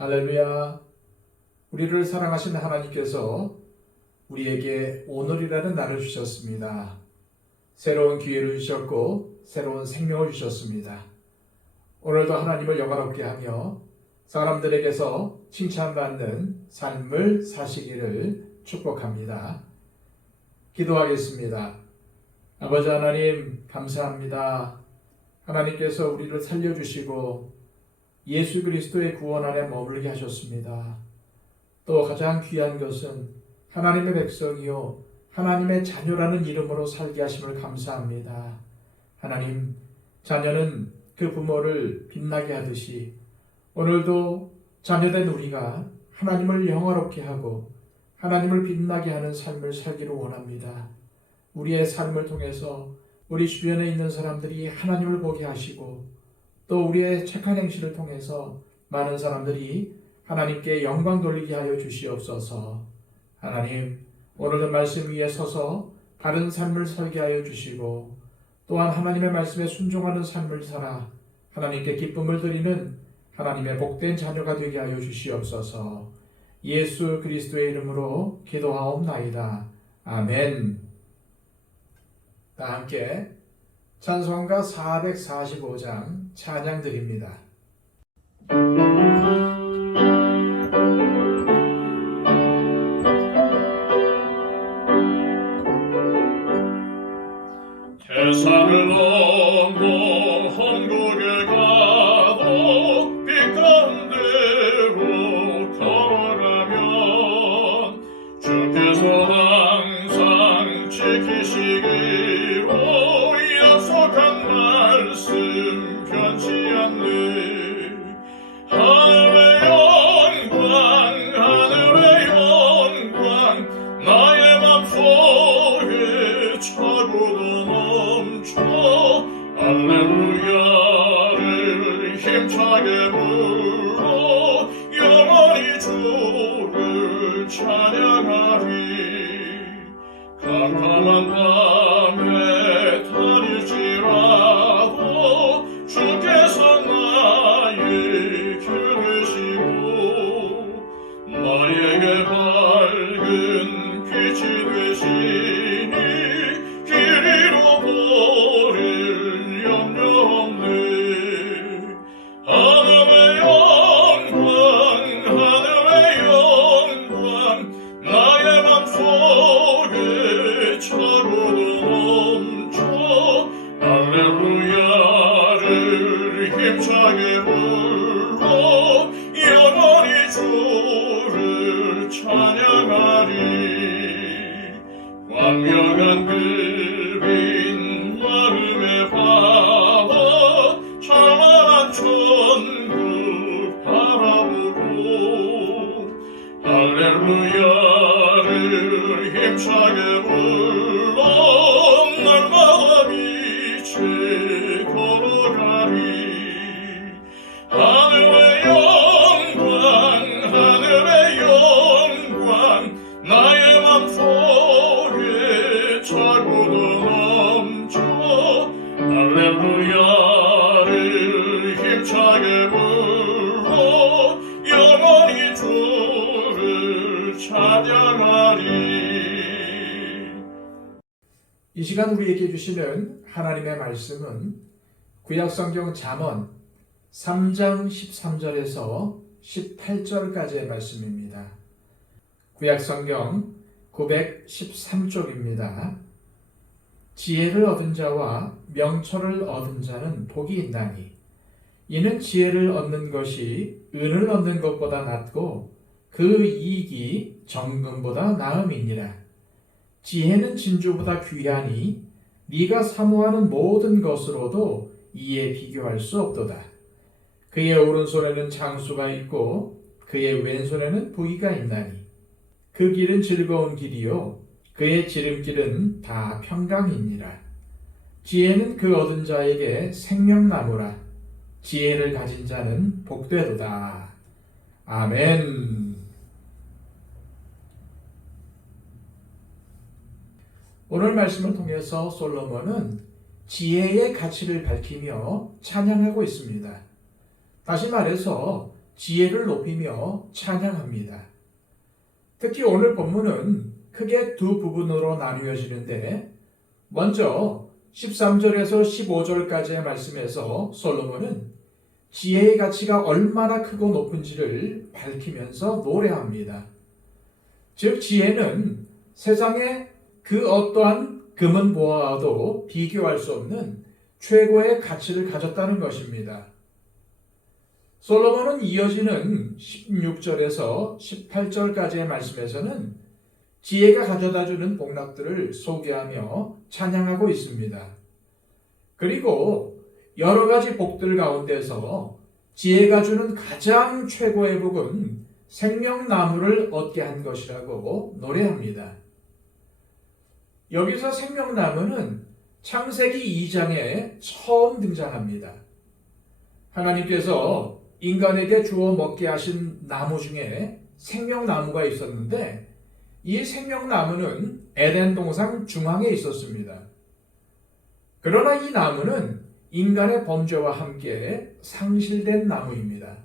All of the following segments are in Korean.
할렐루야. 우리를 사랑하신 하나님께서 우리에게 오늘이라는 날을 주셨습니다. 새로운 기회를 주셨고 새로운 생명을 주셨습니다. 오늘도 하나님을 영화롭게 하며 사람들에게서 칭찬받는 삶을 사시기를 축복합니다. 기도하겠습니다. 아버지 하나님 감사합니다. 하나님께서 우리를 살려주시고 예수 그리스도의 구원 안에 머물게 하셨습니다. 또 가장 귀한 것은 하나님의 백성이요 하나님의 자녀라는 이름으로 살게 하심을 감사합니다. 하나님, 자녀는 그 부모를 빛나게 하듯이 오늘도 자녀된 우리가 하나님을 영화롭게 하고 하나님을 빛나게 하는 삶을 살기를 원합니다. 우리의 삶을 통해서 우리 주변에 있는 사람들이 하나님을 보게 하시고 또 우리의 착한 행실을 통해서 많은 사람들이 하나님께 영광 돌리게 하여 주시옵소서. 하나님, 오늘은 말씀 위에 서서 바른 삶을 살게 하여 주시고 또한 하나님의 말씀에 순종하는 삶을 살아 하나님께 기쁨을 드리는 하나님의 복된 자녀가 되게 하여 주시옵소서. 예수 그리스도의 이름으로 기도하옵나이다. 아멘. 다 함께 찬송가 445장 찬양 드립니다. 세상을 넘어 천국에 가도 빛 가운데로 걸어가면 주께서 항상 지키시기로 약속한 말씀 변치 않네. 하늘의 영광 나의 맘속에 차고도 넘쳐 할렐루야를 힘차게 불러 영원히 주를 찬양하리. 캄캄한 밤에 다닐지라도 주께서 나의 길 되시고 나에게 밝은 빛이 되시니 길 잃어버릴 염려 없네. 하늘의 영광 나의 맘속에 차고도 넘쳐 할렐루야를 힘차게 불러 영원히 주를 찬양하리. 광명한 그빈 마음에 받아 찬란한 천국 바라보고 할렐루야를 힘차게 불러 날마다 빛에 걸어가리. 하늘의 영광 나의 맘속에 차고도 넘쳐 할렐루야를 힘차게 불러 영원히 주를 찬양하리. 이 시간 우리에게 주시는 하나님의 말씀은 구약성경 잠언 3장 13절에서 18절까지의 말씀입니다. 구약성경 913쪽입니다. 지혜를 얻은 자와 명철을 얻은 자는 복이 있나니 이는 지혜를 얻는 것이 은을 얻는 것보다 낫고 그 이익이 정금보다 나음이니라. 지혜는 진주보다 귀하니 네가 사모하는 모든 것으로도 이에 비교할 수 없도다. 그의 오른손에는 장수가 있고 그의 왼손에는 부귀가 있나니 그 길은 즐거운 길이요 그의 지름길은 다 평강이니라. 지혜는 그 얻은 자에게 생명나무라. 지혜를 가진 자는 복되도다. 아멘. 오늘 말씀을 통해서 솔로몬은 지혜의 가치를 밝히며 찬양하고 있습니다. 다시 말해서 지혜를 높이며 찬양합니다. 특히 오늘 본문은 크게 두 부분으로 나누어지는데 먼저 13절에서 15절까지의 말씀에서 솔로몬은 지혜의 가치가 얼마나 크고 높은지를 밝히면서 노래합니다. 즉 지혜는 세상의 그 어떠한 금은 보아도 비교할 수 없는 최고의 가치를 가졌다는 것입니다. 솔로몬은 이어지는 16절에서 18절까지의 말씀에서는 지혜가 가져다주는 복락들을 소개하며 찬양하고 있습니다. 그리고 여러 가지 복들 가운데서 지혜가 주는 가장 최고의 복은 생명나무를 얻게 한 것이라고 노래합니다. 여기서 생명나무는 창세기 2장에 처음 등장합니다. 하나님께서 인간에게 주어 먹게 하신 나무 중에 생명나무가 있었는데 이 생명나무는 에덴 동산 중앙에 있었습니다. 그러나 이 나무는 인간의 범죄와 함께 상실된 나무입니다.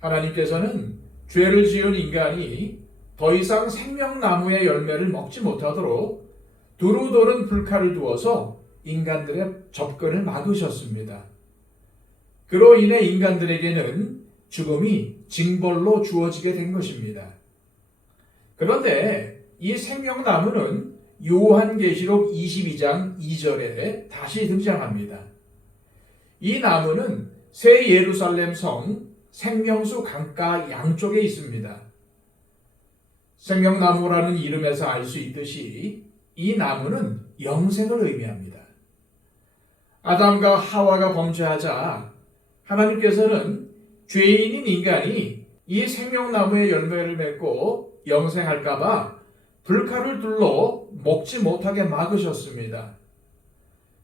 하나님께서는 죄를 지은 인간이 더 이상 생명나무의 열매를 먹지 못하도록 두루 도는 불칼을 두어서 인간들의 접근을 막으셨습니다. 그로 인해 인간들에게는 죽음이 징벌로 주어지게 된 것입니다. 그런데 이 생명나무는 요한계시록 22장 2절에 다시 등장합니다. 이 나무는 새 예루살렘 성 생명수 강가 양쪽에 있습니다. 생명나무라는 이름에서 알 수 있듯이 이 나무는 영생을 의미합니다. 아담과 하와가 범죄하자 하나님께서는 죄인인 인간이 이 생명나무의 열매를 맺고 영생할까봐 불칼을 둘러 먹지 못하게 막으셨습니다.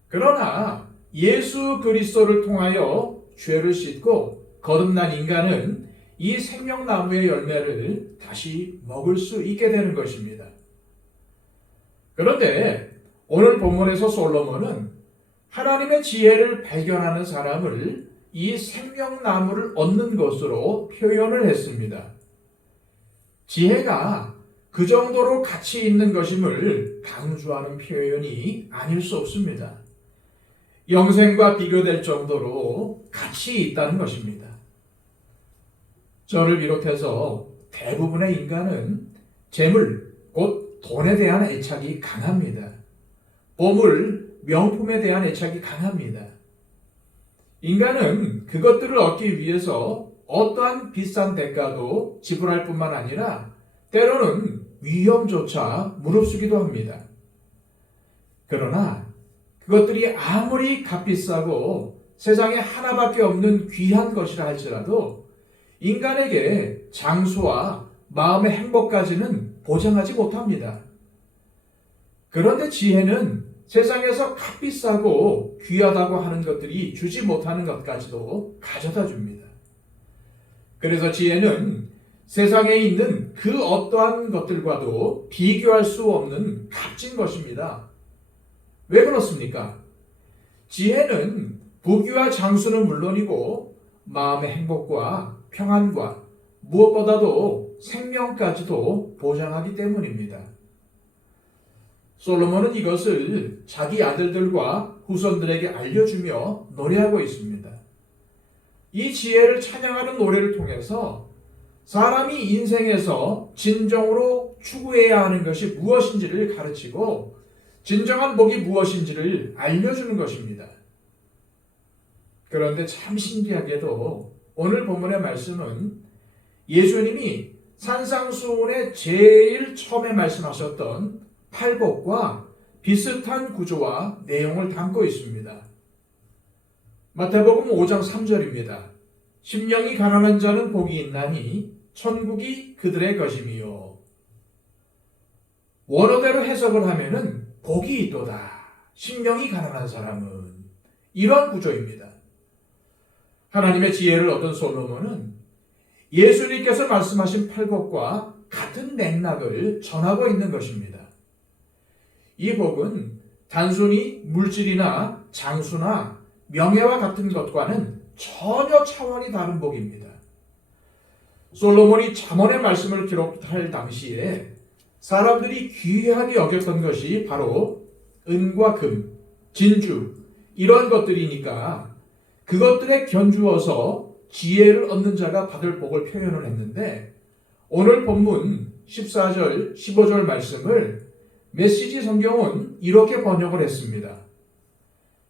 그러나 예수 그리스도를 통하여 죄를 씻고 거듭난 인간은 이 생명나무의 열매를 다시 먹을 수 있게 되는 것입니다. 그런데 오늘 본문에서 솔로몬은 하나님의 지혜를 발견하는 사람을 이 생명나무를 얻는 것으로 표현을 했습니다. 지혜가 그 정도로 가치 있는 것임을 강조하는 표현이 아닐 수 없습니다. 영생과 비교될 정도로 가치 있다는 것입니다. 저를 비롯해서 대부분의 인간은 재물, 곧 돈에 대한 애착이 강합니다. 보물, 명품에 대한 애착이 강합니다. 인간은 그것들을 얻기 위해서 어떠한 비싼 대가도 지불할 뿐만 아니라 때로는 위험조차 무릅쓰기도 합니다. 그러나 그것들이 아무리 값비싸고 세상에 하나밖에 없는 귀한 것이라 할지라도 인간에게 장수와 마음의 행복까지는 보장하지 못합니다. 그런데 지혜는 세상에서 값비싸고 귀하다고 하는 것들이 주지 못하는 것까지도 가져다 줍니다. 그래서 지혜는 세상에 있는 그 어떠한 것들과도 비교할 수 없는 값진 것입니다. 왜 그렇습니까? 지혜는 부귀와 장수는 물론이고 마음의 행복과 평안과 무엇보다도 생명까지도 보장하기 때문입니다. 솔로몬은 이것을 자기 아들들과 후손들에게 알려주며 노래하고 있습니다. 이 지혜를 찬양하는 노래를 통해서 사람이 인생에서 진정으로 추구해야 하는 것이 무엇인지를 가르치고 진정한 복이 무엇인지를 알려주는 것입니다. 그런데 참 신기하게도 오늘 본문의 말씀은 예수님이 산상수훈에 제일 처음에 말씀하셨던 팔복과 비슷한 구조와 내용을 담고 있습니다. 마태복음 5장 3절입니다. 심령이 가난한 자는 복이 있나니 천국이 그들의 것이미요. 원어대로 해석을 하면은 복이 있도다. 심령이 가난한 사람은 이런 구조입니다. 하나님의 지혜를 얻은 솔로몬은 예수님께서 말씀하신 팔복과 같은 맥락을 전하고 있는 것입니다. 이 복은 단순히 물질이나 장수나 명예와 같은 것과는 전혀 차원이 다른 복입니다. 솔로몬이 잠언의 말씀을 기록할 당시에 사람들이 귀하게 여겼던 것이 바로 은과 금, 진주 이러한 것들이니까 그것들에 견주어서 지혜를 얻는 자가 받을 복을 표현을 했는데, 오늘 본문 14절, 15절 말씀을 메시지 성경은 이렇게 번역을 했습니다.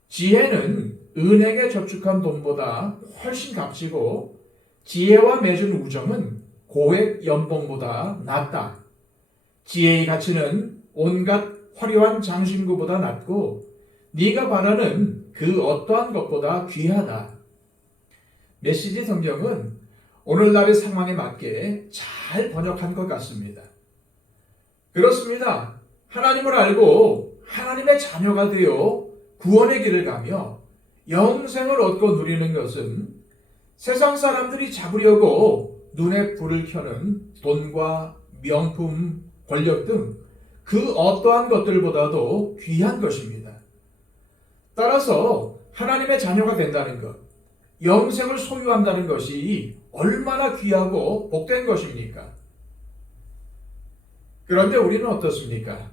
지혜는 은행에 저축한 돈보다 훨씬 값지고 지혜와 맺은 우정은 고액 연봉보다 낫다. 지혜의 가치는 온갖 화려한 장신구보다 낫고 네가 바라는 그 어떠한 것보다 귀하다. 메시지 성경은 오늘날의 상황에 맞게 잘 번역한 것 같습니다. 그렇습니다. 하나님을 알고 하나님의 자녀가 되어 구원의 길을 가며 영생을 얻고 누리는 것은 세상 사람들이 잡으려고 눈에 불을 켜는 돈과 명품, 권력 등 그 어떠한 것들보다도 귀한 것입니다. 따라서 하나님의 자녀가 된다는 것, 영생을 소유한다는 것이 얼마나 귀하고 복된 것입니까? 그런데 우리는 어떻습니까?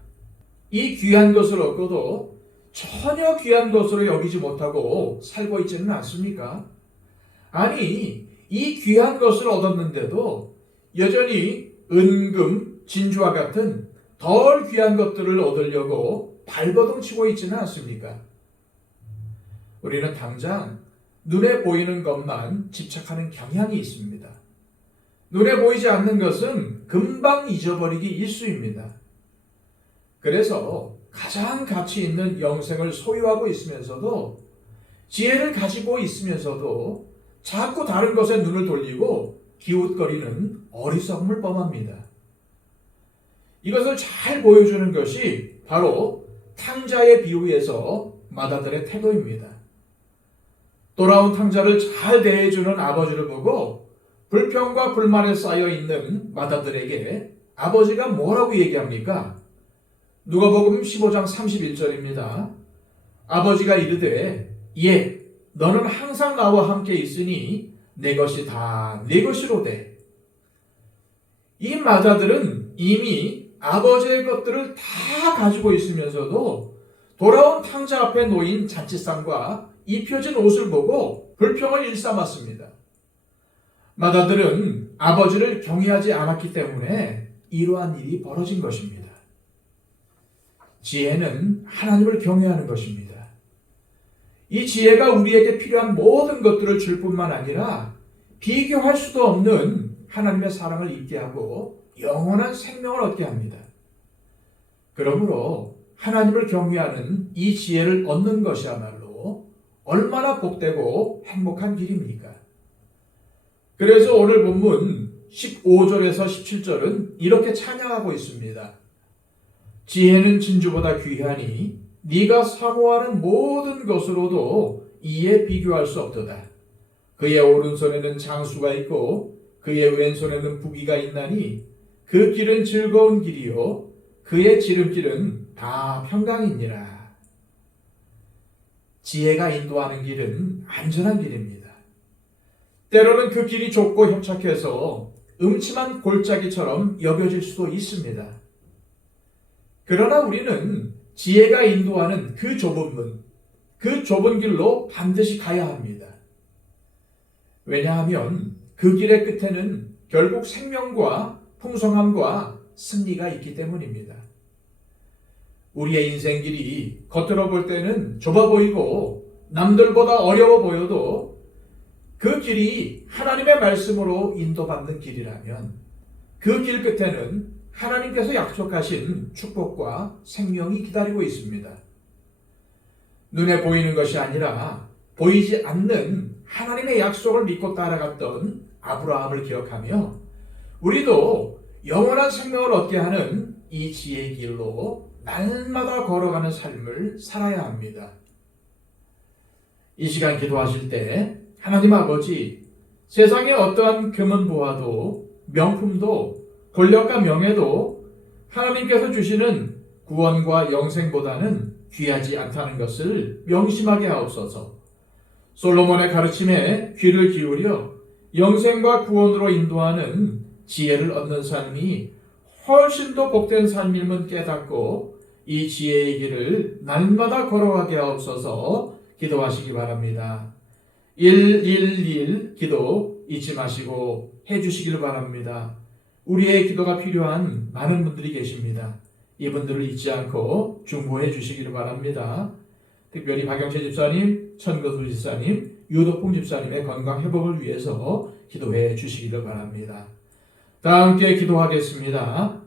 이 귀한 것을 얻고도 전혀 귀한 것으로 여기지 못하고 살고 있지는 않습니까? 아니, 이 귀한 것을 얻었는데도 여전히 은금, 진주와 같은 덜 귀한 것들을 얻으려고 발버둥 치고 있지는 않습니까? 우리는 당장 눈에 보이는 것만 집착하는 경향이 있습니다. 눈에 보이지 않는 것은 금방 잊어버리기 일쑤입니다. 그래서 가장 가치 있는 영생을 소유하고 있으면서도, 지혜를 가지고 있으면서도 자꾸 다른 것에 눈을 돌리고 기웃거리는 어리석음을 범합니다. 이것을 잘 보여주는 것이 바로 탕자의 비유에서 마다들의 태도입니다. 돌아온 탕자를 잘 대해주는 아버지를 보고 불평과 불만에 쌓여있는 마다들에게 아버지가 뭐라고 얘기합니까? 누가복음 15장 31절입니다. 아버지가 이르되 예, 너는 항상 나와 함께 있으니 내 것이 다 내 것이로되. 이 마다들은 이미 아버지의 것들을 다 가지고 있으면서도 돌아온 탕자 앞에 놓인 잔치상과 입혀진 옷을 보고 불평을 일삼았습니다. 마다들은 아버지를 경외하지 않았기 때문에 이러한 일이 벌어진 것입니다. 지혜는 하나님을 경외하는 것입니다. 이 지혜가 우리에게 필요한 모든 것들을 줄 뿐만 아니라 비교할 수도 없는 하나님의 사랑을 잊게 하고 영원한 생명을 얻게 합니다. 그러므로 하나님을 경외하는 이 지혜를 얻는 것이야말로 얼마나 복되고 행복한 길입니까? 그래서 오늘 본문 15절에서 17절은 이렇게 찬양하고 있습니다. 지혜는 진주보다 귀하니 네가 사모하는 모든 것으로도 이에 비교할 수 없도다. 그의 오른손에는 장수가 있고 그의 왼손에는 부귀가 있나니 그 길은 즐거운 길이요 그의 지름길은 다 평강이니라. 지혜가 인도하는 길은 안전한 길입니다. 때로는 그 길이 좁고 협착해서 음침한 골짜기처럼 여겨질 수도 있습니다. 그러나 우리는 지혜가 인도하는 그 좁은 문, 그 좁은 길로 반드시 가야 합니다. 왜냐하면 그 길의 끝에는 결국 생명과 풍성함과 승리가 있기 때문입니다. 우리의 인생길이 겉으로 볼 때는 좁아 보이고 남들보다 어려워 보여도 그 길이 하나님의 말씀으로 인도받는 길이라면 그 길 끝에는 하나님께서 약속하신 축복과 생명이 기다리고 있습니다. 눈에 보이는 것이 아니라 보이지 않는 하나님의 약속을 믿고 따라갔던 아브라함을 기억하며 우리도 영원한 생명을 얻게 하는 이 지혜의 길로 날마다 걸어가는 삶을 살아야 합니다. 이 시간 기도하실 때 하나님 아버지, 세상의 어떠한 금은 보아도 명품도 권력과 명예도 하나님께서 주시는 구원과 영생보다는 귀하지 않다는 것을 명심하게 하옵소서. 솔로몬의 가르침에 귀를 기울여 영생과 구원으로 인도하는 지혜를 얻는 삶이 훨씬 더 복된 삶임을 깨닫고 이 지혜의 길을 날마다 걸어가게 하옵소서. 기도하시기 바랍니다. 111 기도 잊지 마시고 해주시길 바랍니다. 우리의 기도가 필요한 많은 분들이 계십니다. 이분들을 잊지 않고 중보해 주시기를 바랍니다. 특별히 박영채 집사님, 천거수 집사님, 유덕풍 집사님의 건강 회복을 위해서 기도해 주시기를 바랍니다. 다 함께 기도하겠습니다.